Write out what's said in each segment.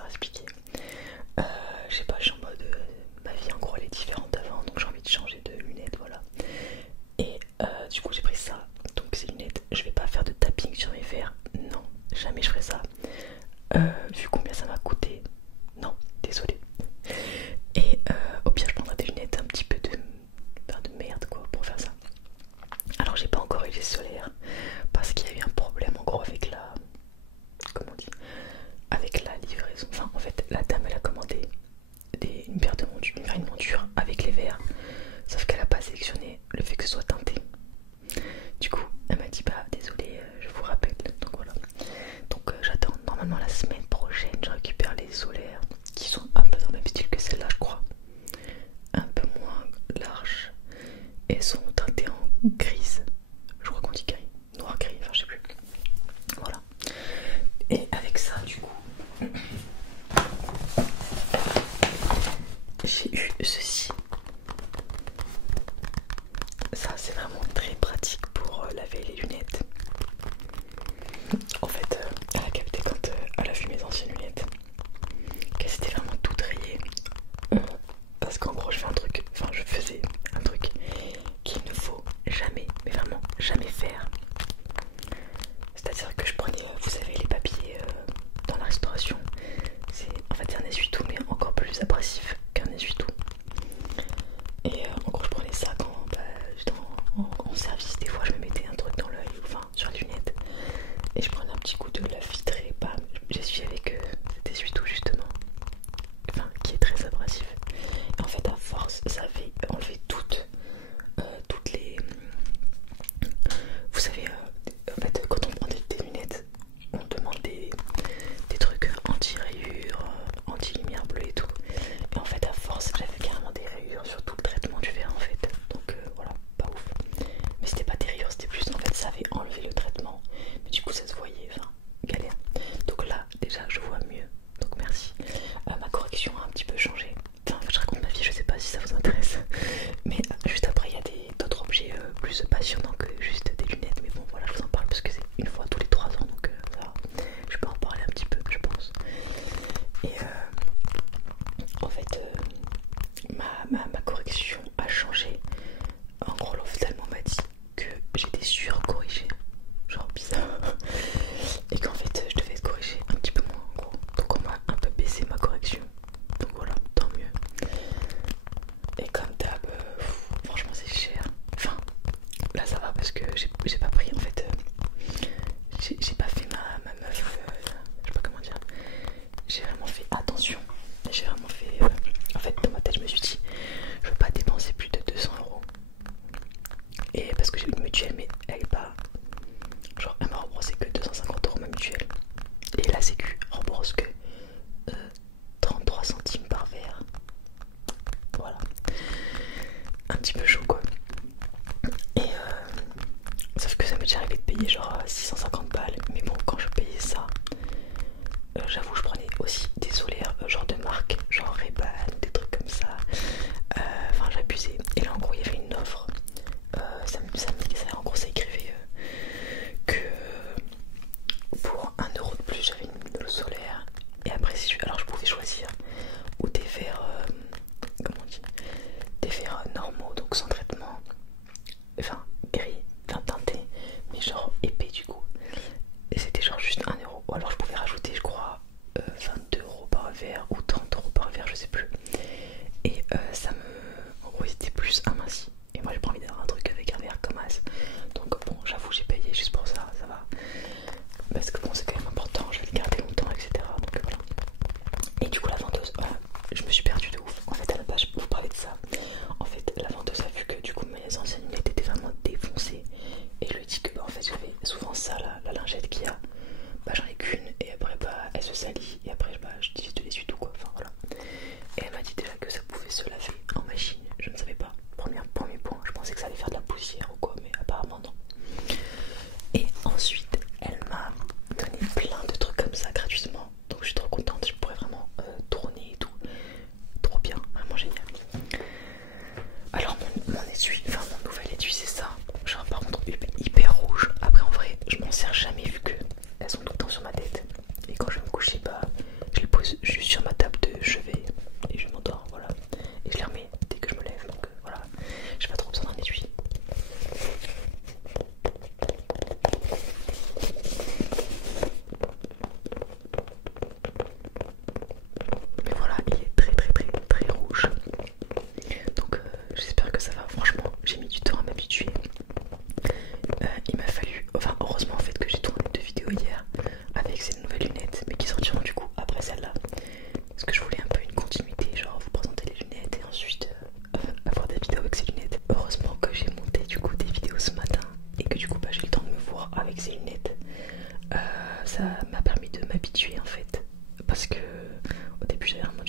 bizarre à expliquer. Je sais pas, je suis en mode ma vie en gros elle est différente d'avant, donc j'ai envie de changer de lunettes, voilà. Et du coup j'ai pris ça, donc ces lunettes, je vais pas faire de tapping sur mes verres, non, jamais je ferai ça. Vu combien ça m'a coûté, non, désolé. Et au pire je prendrai des lunettes un petit peu de merde quoi pour faire ça. Alors j'ai pas encore eu les solaires parce qu'il y a eu un problème en gros avec la, comment on dit, avec la livraison. Enfin en fait la dame elle a commandé une paire de montures, une monture avec les verres, sauf qu'elle a pas sélectionné le fait que ce soit teinté. Du coup elle m'a dit bah désolé, je vous rappelle, donc voilà. Donc j'attends, normalement la semaine prochaine je récupère les solaires qui sont un peu dans le même style que celle-là je crois, un peu moins larges et sont teintées en grise, je crois qu'on dit gris, noir gris, enfin je sais plus, voilà. Et avec ça du coup j'ai eu ceci. Ça c'est vraiment très pratique pour laver les lunettes. En fait elle a capté quand elle a vu mes anciennes lunettes qu'elles étaient vraiment toutes rayées, parce qu'en gros je fais un truc, enfin je faisais un truc qu'il ne faut jamais, mais vraiment jamais faire. C'est-à-dire que je prenais, vous savez les papiers dans la restauration, en fait c'est un essuie-tout mais encore plus abrasif qu'un essuie-tout. Et en gros je prenais ça quand j'étais en service, des fois je me mettais un truc dans l'œil, enfin sur les lunettes, et je prenais un petit coup de lave vitrée, bam, j'essuyais avec cet essuie-tout justement, enfin qui est très abrasif. Et en fait à force ça avait enlevé toutes les... Vous savez, en fait quand on prend des lunettes, on demande des trucs anti-rayures, anti-lumière bleue et tout. Et en fait à force j'avais carrément des rayures sur tout le traitement du verre en fait. Donc voilà, pas ouf. Mais c'était pas des rayures, c'était plus en fait ça avait enlevé le traitement. Mais du coup ça se voyait, enfin galère. Donc là déjà je vois mieux, donc merci. Ma correction a un petit peu changé. Enfin je raconte ma vie, je sais pas si ça vous intéresse. Mais juste après il y a d'autres objets plus passionnants que juste des lunettes. Mais bon voilà, je vous en parle parce que c'est une fois tous les 3 ans, donc ça va. Je peux en parler un petit peu je pense. Et en fait ma correction a changé. En gros l'ophtalmo m'a dit que j'étais surcorrigée, genre bizarre, et qu'en fait je devais être corrigée un petit peu moins en gros. Donc on m'a un peu baissé ma correction, donc voilà, tant mieux. Et comme d'hab, franchement c'est cher. Enfin là ça va parce que j'ai pas pris en fait, j'ai pas fait ma meuf, je sais pas comment dire, j'ai vraiment fait attention. J'ai vraiment fait, en fait dans ma tête je me suis dit je veux pas dépenser plus de 200 €. Et parce que j'ai une mutuelle mais elle est pas, genre elle m'a remboursé que 250 € ma mutuelle. Et la sécu rembourse que 33 centimes par verre. Voilà, un petit peu chaud quoi. Et sauf que ça m'est déjà arrivé de payer genre 650 balles. Mais bon, quand je payais ça, j'avoue je prenais aussi des solaires genre de marque, genre Ray-Ban, des trucs comme ça. Enfin j'abusais. Et là en gros il y avait une offre, en gros ça écrivait que pour 1 € de plus j'avais une solaire. Et après alors je pouvais choisir ou des verres, comment on dit, des verres normaux donc sans traitement, enfin gris, enfin teinté, mais genre épais du coup. Et c'était genre juste 1 €. Ou alors je pouvais rajouter je crois 22 € par verre ou 30 € par verre, je sais plus. Et ça me... En gros c'était plus aminci. Et moi j'ai pas envie d'avoir un truc avec un verre comme as. Donc bon j'avoue j'ai payé juste pour ça, ça va. Parce que bon c'est quand même important, je vais le garder longtemps etc. Donc voilà. Et du coup la vendeuse, voilà, je me suis perdue de ouf. En fait à la base je peux vous parler de ça. En fait la vendeuse a vu que du coup mes anciennes lunettes étaient vraiment défoncées. Et je lui ai dit que bah, en fait j'avais souvent ça, la lingette qu'il y a. Bah j'en ai qu'une et après bah elle se salit et après bah j'utilise de l'essuie-tout quoi.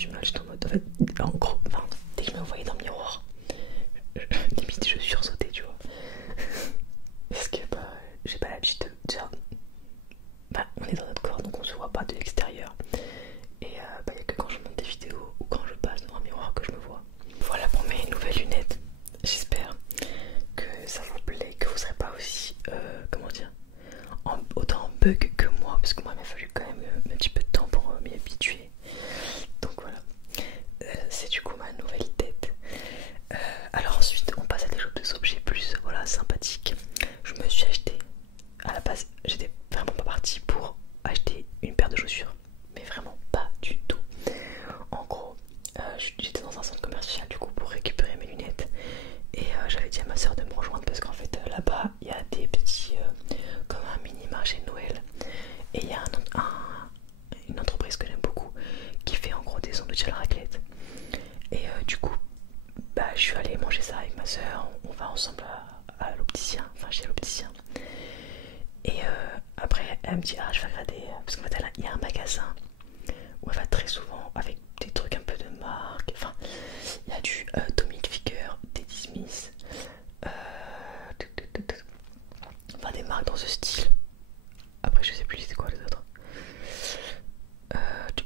du mal, j'étais en mode, en fait, en gros, enfin, dès que je me voyais dans le miroir, limite je sursautais, tu vois. Parce que bah, j'ai pas l'habitude de déjà, bah, on est dans notre corps donc on se voit pas de l'extérieur. Et bah, y a que quand je monte des vidéos ou quand je passe devant un miroir que je me vois. Voilà pour mes nouvelles lunettes. J'espère que ça vous plaît, que vous serez pas aussi, comment dire, autant en bug que moi, parce que moi il m'a fallu quand même un petit peu de temps pour m'y habituer. Donc voilà, c'est du coup ma nouvelle tête. Alors ensuite on passe à des objets plus voilà, sympathiques. Je me suis acheté, à la base j'étais vraiment pas partie pour acheter une paire de chaussures, mais vraiment pas du tout. En gros, j'étais dans un centre commercial du coup pour récupérer mes lunettes et j'avais dit à ma soeur de me rejoindre parce qu'en fait là-bas il y a des petits comme un mini marché de Noël et il y a une entreprise que j'aime beaucoup qui fait en gros des sandwichs à la raclette et du coup bah, je suis allée manger ça avec ma soeur, on va ensemble à l'opticien, enfin chez l'opticien et après elle me dit ah je vais regarder parce qu'en fait il y a un magasin où elle va très souvent avec des trucs un peu de marque, enfin il y a du Tommy Hilfiger, Teddy Smith, enfin des marques dans ce style. Après je sais plus c'est quoi les autres. Attends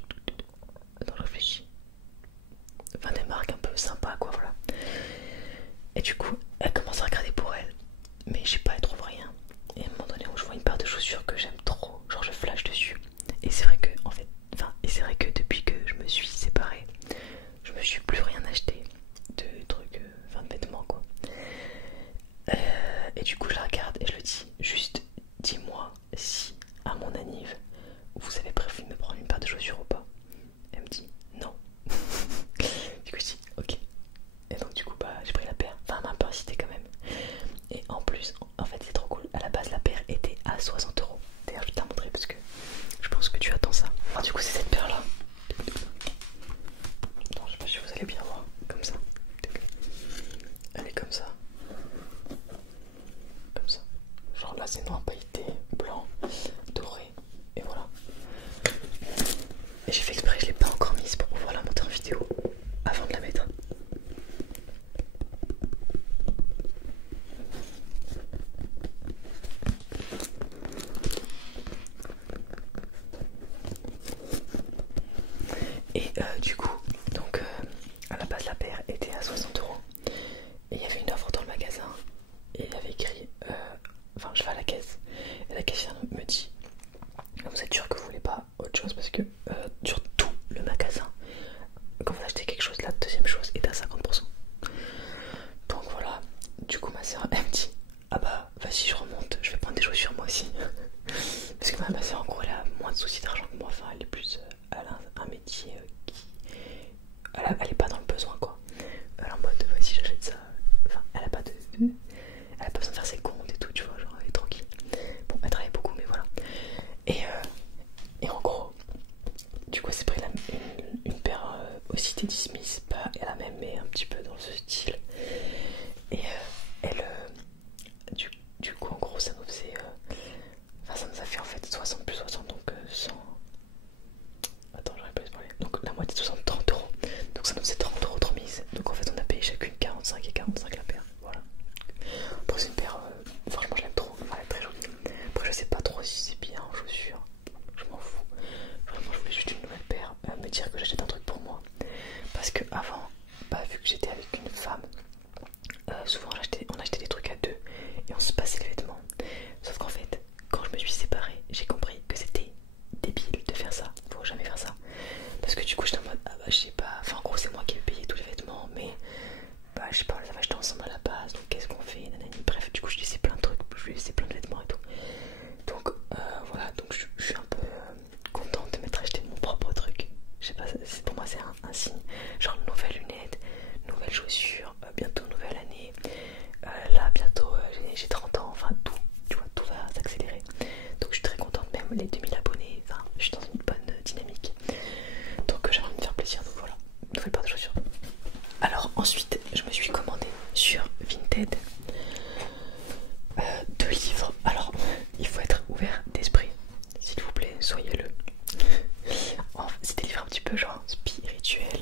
je réfléchis. Enfin des marques un peu sympas quoi voilà. Et du coup elle commence à regarder pour elle, mais je sais pas elle trouve rien. Et à un moment donné où je vois une paire de chaussures que j'aime trop, genre je flash dessus. Et c'est vrai que en fait, enfin et c'est vrai que depuis que je me suis séparée, je me suis plus rien acheté de trucs, enfin de vêtements quoi. Et du coup je la regarde et je le dis, juste dis-moi si à mon anniv vous avez prévu de me prendre une paire de chaussures ou pas. Elle me dit non. Du coup je dis ok. Et donc du coup bah j'ai pris la paire, enfin elle m'a un peu incité quand même. Et en plus en fait c'est trop cool, à la base la paire était à 60 €. D'ailleurs je vais te la montrer parce que je pense que tu attends ça. Alors du coup c'est cette paire là. Non je sais pas si vous allez bien voir, comme ça. Elle est comme ça. Comme ça. Genre là c'est noir pailleté, blanc, doré. Et voilà. Et j'ai fait exprès, je l'ai pas encore mise pour pouvoir la monter en vidéo avant de la mettre. Et du coup, donc à la base la paire était à 60 €. Et il y avait une offre dans le magasin. Et il y avait écrit, enfin je vais à la caisse. Et la caissière me dit, vous êtes sûr que vous voulez pas autre chose parce que sur tout le magasin, quand vous achetez quelque chose, la deuxième chose est à 50%. Donc voilà, du coup ma soeur elle me dit, ah bah vas-y je remonte, je vais prendre des chaussures moi aussi. Parce que ma soeur en gros elle a moins de soucis d'argent que moi, enfin elle est plus, elle a un métier qui, elle est pas dans le besoin quoi. Elle est en mode vas-y j'achète ça, enfin elle a pas besoin de faire ses comptes et tout tu vois, genre elle est tranquille. Bon elle travaille beaucoup mais voilà. Et en gros, du coup, c'est pris une paire aussi Teddy Smith, pas la même, mais un petit peu dans ce style. Et elle, du coup, en gros, ça nous faisait. Enfin, ça nous a fait en fait 60 plus 60, donc 100. Attends, j'aurais pas parler. Donc la moitié de 60, 30 €. Donc ça nous faisait 30 € de remise. Donc en fait, on a payé chacune 45 et 45 la paire. Voilà. Après, c'est une paire, franchement, je l'aime trop. Elle est très jolie. Après, je sais pas trop si c'est bien en chaussures. Je m'en fous. Vraiment, je voulais juste une nouvelle paire. Me dire que j'achète un truc pour moi. Parce que avant, bah, vu que j'étais avec une femme, souvent on achetait des trucs à deux et on se passait les vêtements. Sauf qu'en fait, quand je me suis séparée, j'ai compris que c'était débile de faire ça. Faut jamais faire ça. Parce que du coup, j'étais en mode, ah bah, je sais pas. Enfin, en gros, c'est moi qui ai payé tous les vêtements, mais bah, je sais pas, on les avait achetés ensemble à la base. Donc, qu'est-ce qu'on fait, nanani. Bref, du coup, je lui ai laissé plein de trucs, je lui ai laissé plein de vêtements et tout. Donc, voilà, donc je suis un peu contente de m'être acheté mon propre truc. Je sais pas, pour moi, c'est un signe. Genre, nouvelles lunettes, nouvelles chaussures, bientôt nouvelle année. Là, bientôt, j'ai 30 ans, enfin, tout, tu vois, tout va s'accélérer. Donc, je suis très contente, même les 2000 abonnés, enfin, je suis dans une bonne dynamique. Donc, j'ai envie de me faire plaisir, donc voilà, nouvelle paire de chaussures. Alors, ensuite, je me suis commandé sur Vinted 2 livres. Alors, il faut être ouvert d'esprit, s'il vous plaît, soyez-le. C'est des livres un petit peu genre spirituels,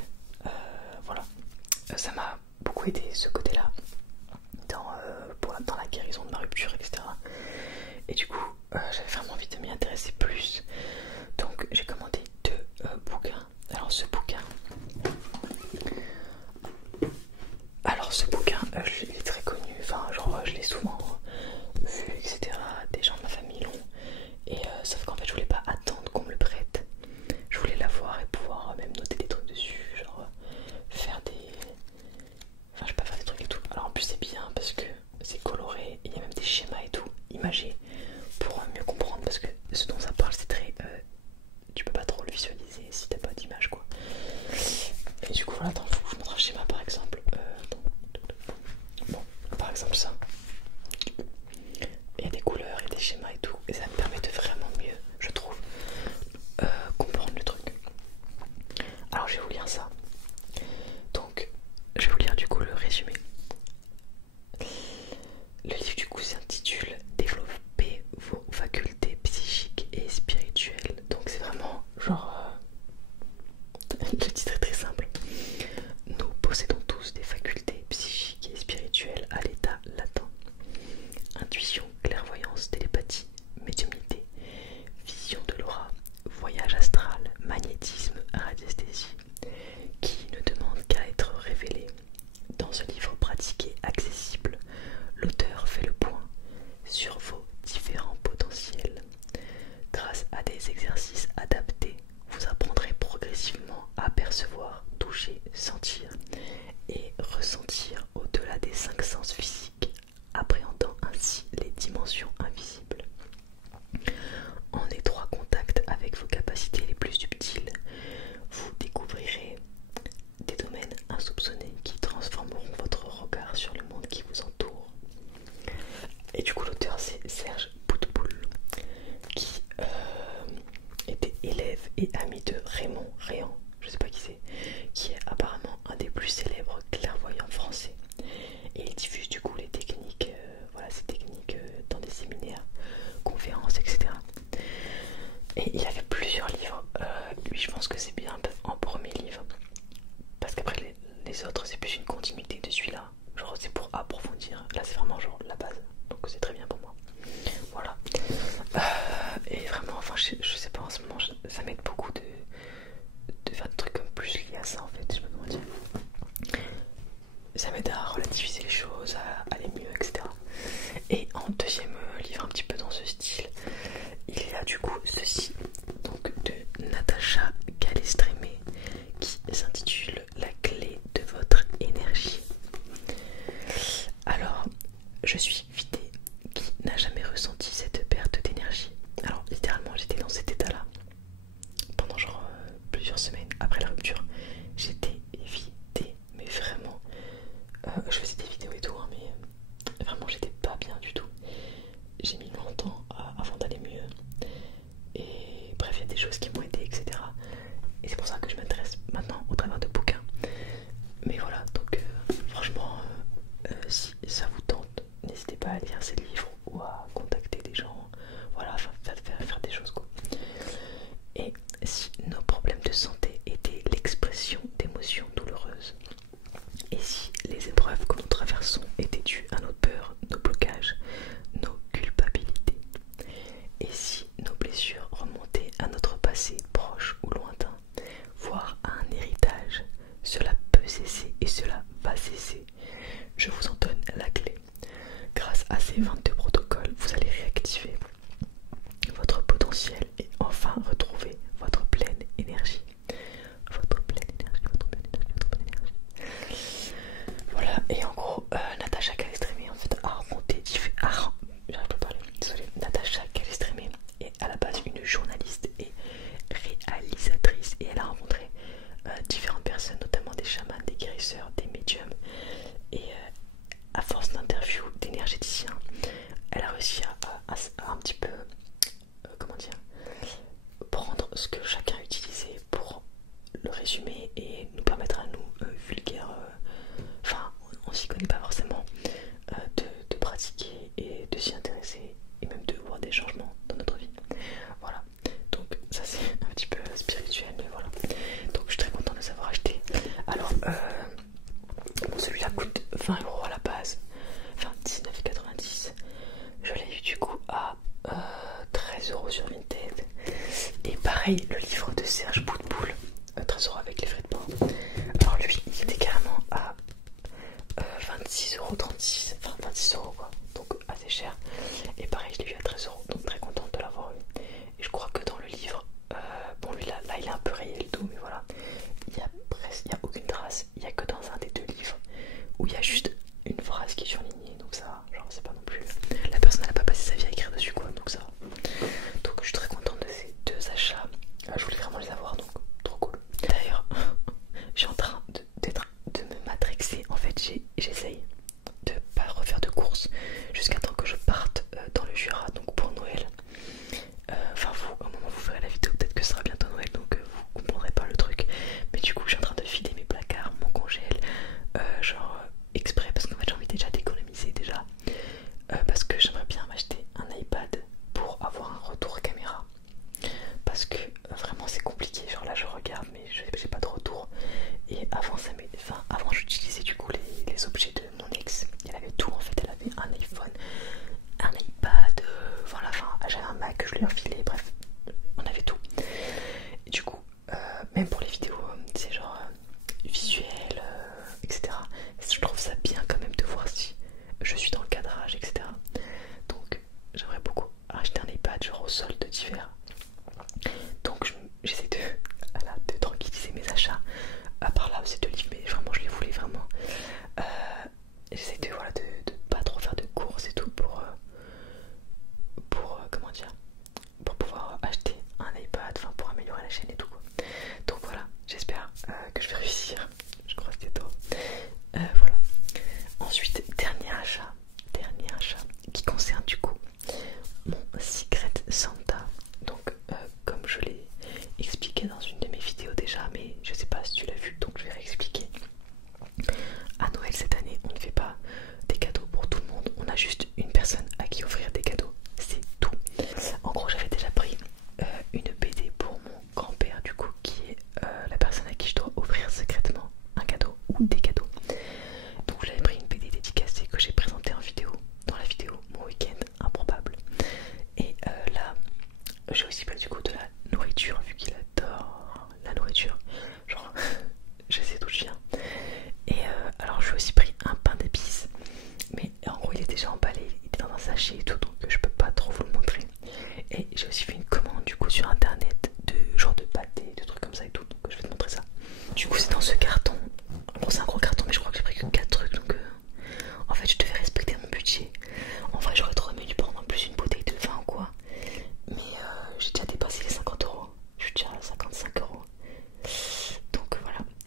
Et du coup voilà, attends, je vous montre un schéma par exemple. Bon, par exemple ça. Il y a des couleurs et des schémas et tout, et ça me permet de vraiment mieux, je trouve, comprendre le truc. Alors je vais vous lire ça. Donc je vais vous lire du coup le résumé. Le livre du coup s'intitule Développer vos facultés psychiques et spirituelles. Donc c'est vraiment genre le titre est très simple. Nous possédons tous des facultés psychiques et spirituelles à l'état latent. Intuition, clairvoyance, télépathie, médiumnité, vision de l'aura, voyage astral, magnétisme, radiesthésie, qui ne demandent qu'à être révélés. Dans ce livre pratique et accessible, l'auteur fait le point sur vos différents potentiels. Grâce à des exercices adaptés, vous apprendrez progressivement à percevoir, toucher, sentir et ressentir au-delà des 5 sens physiques, appréhendant ainsi les dimensions invisibles. En étroit contact avec vos capacités les plus subtiles, vous découvrirez des domaines insoupçonnés qui transformeront votre regard sur le monde qui vous entoure. Et du coup l'auteur c'est Serge Boutboul, qui était élève et ami de Raymond Réan, je sais pas qui c'est, qui est apparemment un des plus célèbres clairvoyants français. Et il diffuse du coup les techniques, voilà, ces techniques dans des séminaires, conférences, etc. Et il a fait plusieurs livres. Lui, je pense que c'est bien en premier livre, parce qu'après les autres, c'est plus une continuité de celui-là. Genre, c'est pour approfondir. Là, c'est vraiment genre la base, donc c'est très bien pour moi. Voilà. Et vraiment, enfin, je sais pas, en ce moment, ça m'aide beaucoup de faire des trucs comme plus liés à ça en fait. Je sais pas comment dire. Ça m'aide à relativiser les choses, à aller mieux, etc. Et en deuxième livre, un petit peu dans ce style, il y a du coup ceci, donc de Natacha Calestrémé, qui s'intitule La clé de votre énergie. Alors, je suis vidée. Qui n'a jamais ressenti cette perte d'énergie? Alors, littéralement, j'étais dans cet état-là pendant genre plusieurs semaines après la rupture. J'étais vidée, mais vraiment. Je faisais des vidéos et tout, hein, mais vraiment, j'étais pas bien du tout. J'ai mis longtemps avant d'aller mieux. Et bref, il y a des choses qui m'ont aidé, etc. Et c'est pour ça que je m'intéresse maintenant au travers de bouquins. Mais voilà, donc franchement, si ça vous tente, n'hésitez pas à lire ces livres ou à contacter des gens. Voilà, faire des choses quoi. Et si nos problèmes de santé étaient l'expression d'émotions douloureuses, et si les épreuves que nous traversons étaient dues à nos peurs, nos blocages, nos culpabilités, et si nos blessures remontaient à notre passé proche ou lointain, voire à un héritage, cela peut cesser et cela va cesser. Je vous en donne la clé. Grâce à ces 22 protocoles, vous allez réactiver votre potentiel et enfin retrouver votre pleine énergie. Votre pleine énergie, votre pleine énergie, votre pleine énergie.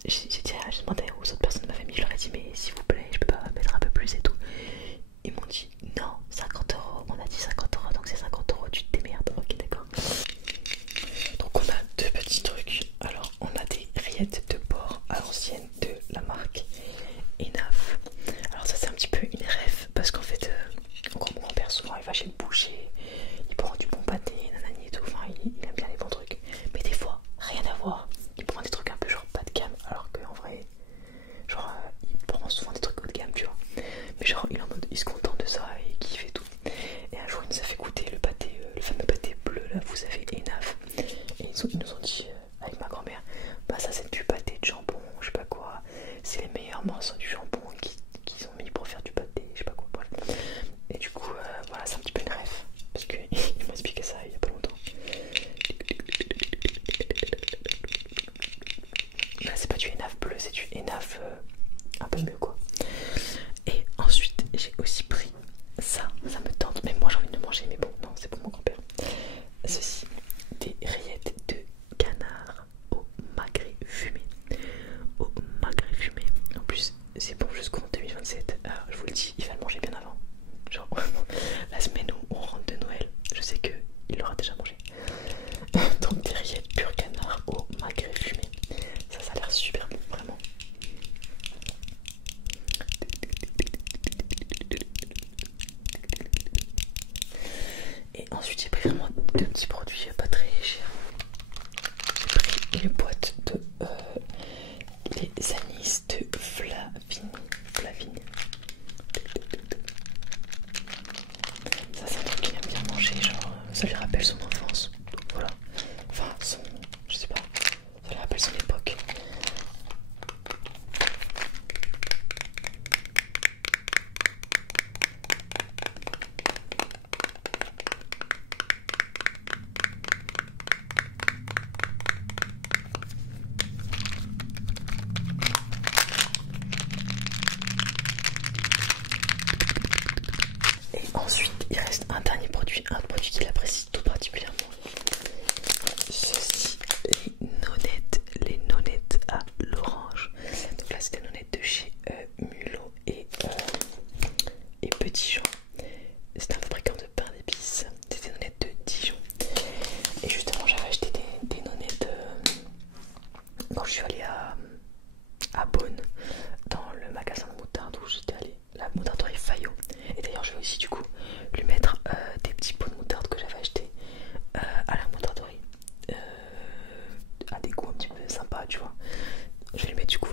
j'ai demandé aux autres personnes de ma famille, je leur ai dit mais s'il vous plaît je peux pas mettre un peu plus et tout. Ils m'ont dit non, 50 €, on a dit 50 € donc c'est 50 €, tu te démerdes. Ok d'accord. Donc on a deux petits trucs. Alors on a des rillettes de porc à l'ancienne de la marque Enaf. Alors ça c'est un petit peu une ref parce qu'en fait mon grand-père souvent il va chez le boucher, il prend du bon pâté, nanani et tout, enfin il aime bien les bons trucs. Mais des fois, rien à voir, il prend des trucs un peu genre pas de gamme alors qu'en vrai, genre il prend souvent des trucs haut de gamme tu vois. Mais genre il est en mode, il se contente de ça et il kiffe et tout. Et un jour il nous a fait goûter le pâté, le fameux pâté bleu là, vous savez, Enaf. Et ils nous ont dit avec ma grand-mère, bah ça c'est du pâté de jambon, je sais pas quoi, c'est les meilleurs morceaux du jambon qu'ils ont mis pour faire du pâté, je sais pas quoi, bref. Et du coup voilà, c'est un petit peu une ref parce qu'il m'a expliqué ça il y a pas longtemps. Là c'est pas du Enaf bleu, c'est du Enaf un peu mieux quoi. Et ensuite j'ai aussi pris ça, ça me tente, même moi j'ai envie de le manger mais bon non c'est pour mon grand-père. Ceci, des rillettes de canard au magret fumé. Au magret fumé. En plus c'est bon jusqu'en 2027. Alors, je vous le dis, il va le manger bien avant. Genre la semaine où on rentre de Noël, je sais que il l'aura déjà mangé. Donc des rillettes pur canard au magret fumé. Ça a l'air super bon, vraiment. Et ensuite j'ai pris vraiment deux petits produits pas très chers. J'ai pris une boîte de les anis de Flavine. Ça c'est un truc qu'il aime bien manger, genre ça lui rappelle son enfance. Donc, voilà. Enfin son, je sais pas, ça lui rappelle son époque. Et ensuite il reste un dernier produit, un produit qu'il apprécie tout particulièrement. Ceci, les nonettes à l'orange. Donc là c'est des nonettes de chez Mulot et Petit Jean. C'est un fabricant de pain d'épices. C'est des nonettes de Dijon. Et justement j'avais acheté des nonettes quand je suis allée à Beaune, dans le magasin de moutarde où j'étais allée, la moutarderie Fayot. Et d'ailleurs je vais aussi du coup lui mettre des petits pots de moutarde que j'avais acheté à la moutarderie, à des goûts un petit peu sympas tu vois. Je vais lui mettre du coup